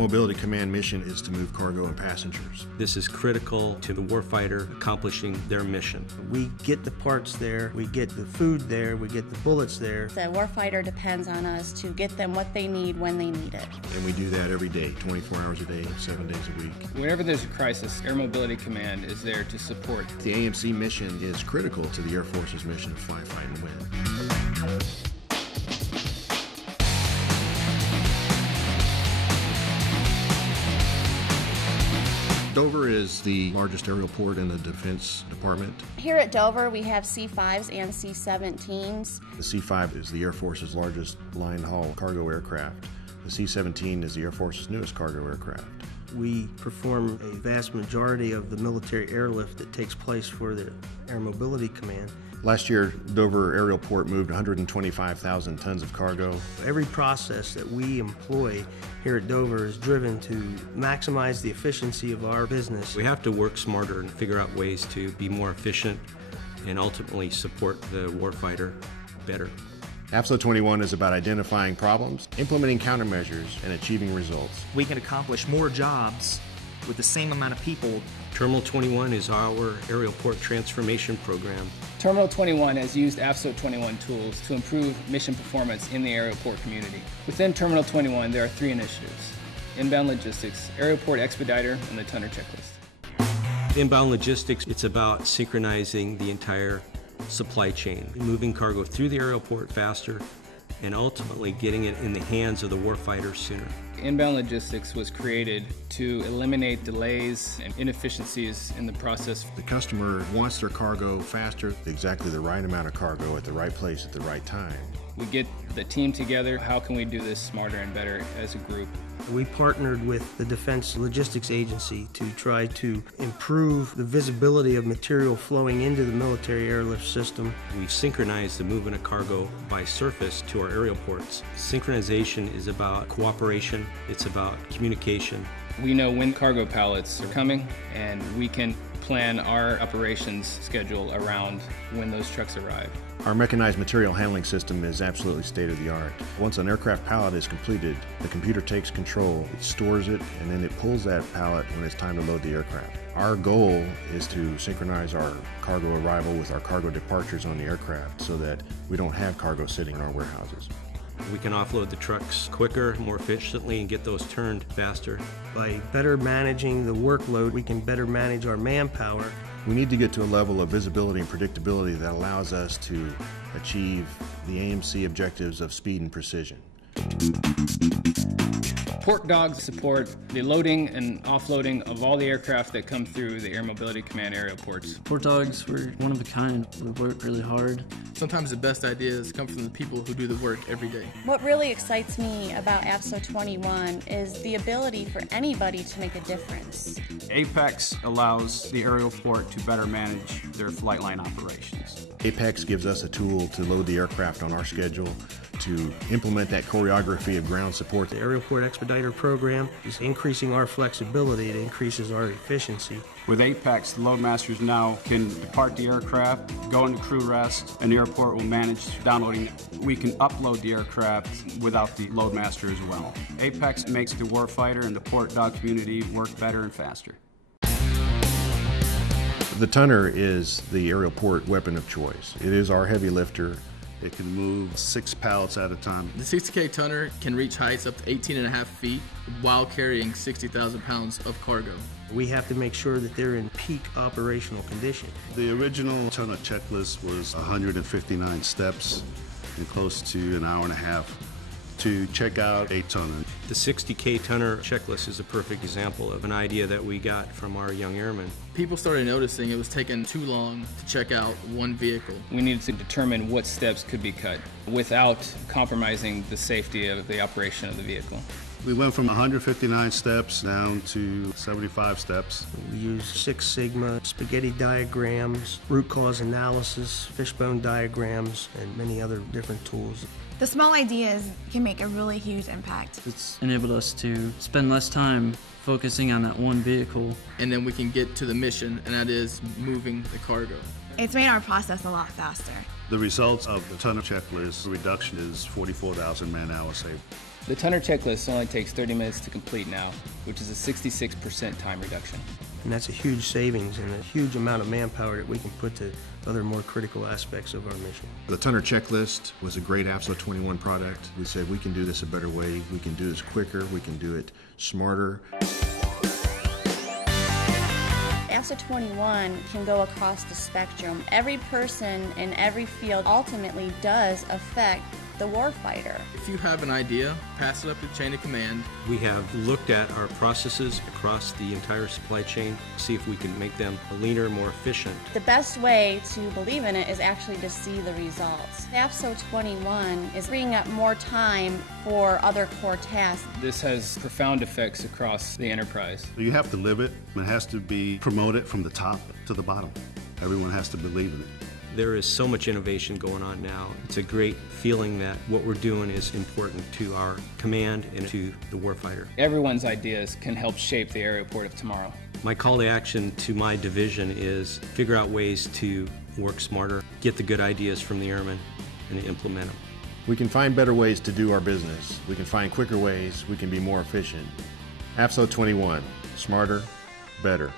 Mobility Command mission is to move cargo and passengers. This is critical to the warfighter accomplishing their mission. We get the parts there, we get the food there, we get the bullets there. The warfighter depends on us to get them what they need when they need it. And we do that every day, 24 hours a day, 7 days a week. Whenever there's a crisis, Air Mobility Command is there to support. The AMC mission is critical to the Air Force's mission to fly, fight, and win. Dover is the largest aerial port in the Defense Department. Here at Dover, we have C-5s and C-17s. The C-5 is the Air Force's largest line-haul cargo aircraft. The C-17 is the Air Force's newest cargo aircraft. We perform a vast majority of the military airlift that takes place for the Air Mobility Command. Last year, Dover Aerial Port moved 125,000 tons of cargo. Every process that we employ here at Dover is driven to maximize the efficiency of our business. We have to work smarter and figure out ways to be more efficient and ultimately support the warfighter better. AFSO21 is about identifying problems, implementing countermeasures, and achieving results. We can accomplish more jobs with the same amount of people. Terminal 21 is our aerial port transformation program. Terminal 21 has used AFSO21 tools to improve mission performance in the aerial port community. Within Terminal 21, there are 3 initiatives: inbound logistics, aerial port expediter, and the Tunner checklist. Inbound logistics, it's about synchronizing the entire supply chain, moving cargo through the aerial port faster, and ultimately getting it in the hands of the warfighter sooner. Inbound logistics was created to eliminate delays and inefficiencies in the process. The customer wants their cargo faster, exactly the right amount of cargo at the right place at the right time. We get the team together. How can we do this smarter and better as a group? We partnered with the Defense Logistics Agency to try to improve the visibility of material flowing into the military airlift system. We synchronize the movement of cargo by surface to our aerial ports. Synchronization is about cooperation, it's about communication. We know when cargo pallets are coming, and we can plan our operations schedule around when those trucks arrive. Our mechanized material handling system is absolutely state-of-the-art. Once an aircraft pallet is completed, the computer takes control, it stores it, and then it pulls that pallet when it's time to load the aircraft. Our goal is to synchronize our cargo arrival with our cargo departures on the aircraft so that we don't have cargo sitting in our warehouses. We can offload the trucks quicker, more efficiently, and get those turned faster. By better managing the workload, we can better manage our manpower. We need to get to a level of visibility and predictability that allows us to achieve the AMC objectives of speed and precision. Port dogs support the loading and offloading of all the aircraft that come through the Air Mobility Command aerial ports. Port dogs were one of a kind. We work really hard. Sometimes the best ideas come from the people who do the work every day. What really excites me about AFSO21 is the ability for anybody to make a difference. Apex allows the aerial port to better manage their flight line operations. Apex gives us a tool to load the aircraft on our schedule, to implement that choreography of ground support. The Aerial Port Expediter program is increasing our flexibility. It increases our efficiency. With Apex, the loadmasters now can depart the aircraft, go into crew rest, and the airport will manage downloading. We can upload the aircraft without the loadmaster as well. Apex makes the warfighter and the port dog community work better and faster. The Tunner is the aerial port weapon of choice. It is our heavy lifter. It can move 6 pallets at a time. The 60K Tunner can reach heights up to 18.5 feet while carrying 60,000 pounds of cargo. We have to make sure that they're in peak operational condition. The original Tunner checklist was 159 steps and close to an hour and a half to check out a Tunner. The 60K Tunner checklist is a perfect example of an idea that we got from our young airmen. People started noticing it was taking too long to check out one vehicle. We needed to determine what steps could be cut without compromising the safety of the operation of the vehicle. We went from 159 steps down to 75 steps. We use Six Sigma, spaghetti diagrams, root cause analysis, fishbone diagrams, and many other different tools. The small ideas can make a really huge impact. It's enabled us to spend less time focusing on that one vehicle. And then we can get to the mission, and that is moving the cargo. It's made our process a lot faster. The results of the Tunner checklist reduction is 44,000 man-hours saved. The Tunner checklist only takes 30 minutes to complete now, which is a 66% time reduction. And that's a huge savings and a huge amount of manpower that we can put to other more critical aspects of our mission. The Tunner checklist was a great AFSO21 product. We said we can do this a better way, we can do this quicker, we can do it smarter. AFSO21 can go across the spectrum. Every person in every field ultimately does affect the warfighter. If you have an idea, pass it up the chain of command. We have looked at our processes across the entire supply chain, see if we can make them leaner, more efficient. The best way to believe in it is actually to see the results. AFSO21 is freeing up more time for other core tasks. This has profound effects across the enterprise. You have to live it. It has to be promoted from the top to the bottom. Everyone has to believe in it. There is so much innovation going on now. It's a great feeling that what we're doing is important to our command and to the warfighter. Everyone's ideas can help shape the airport of tomorrow. My call to action to my division is figure out ways to work smarter, get the good ideas from the airmen, and implement them. We can find better ways to do our business. We can find quicker ways. We can be more efficient. AFSO21, smarter, better.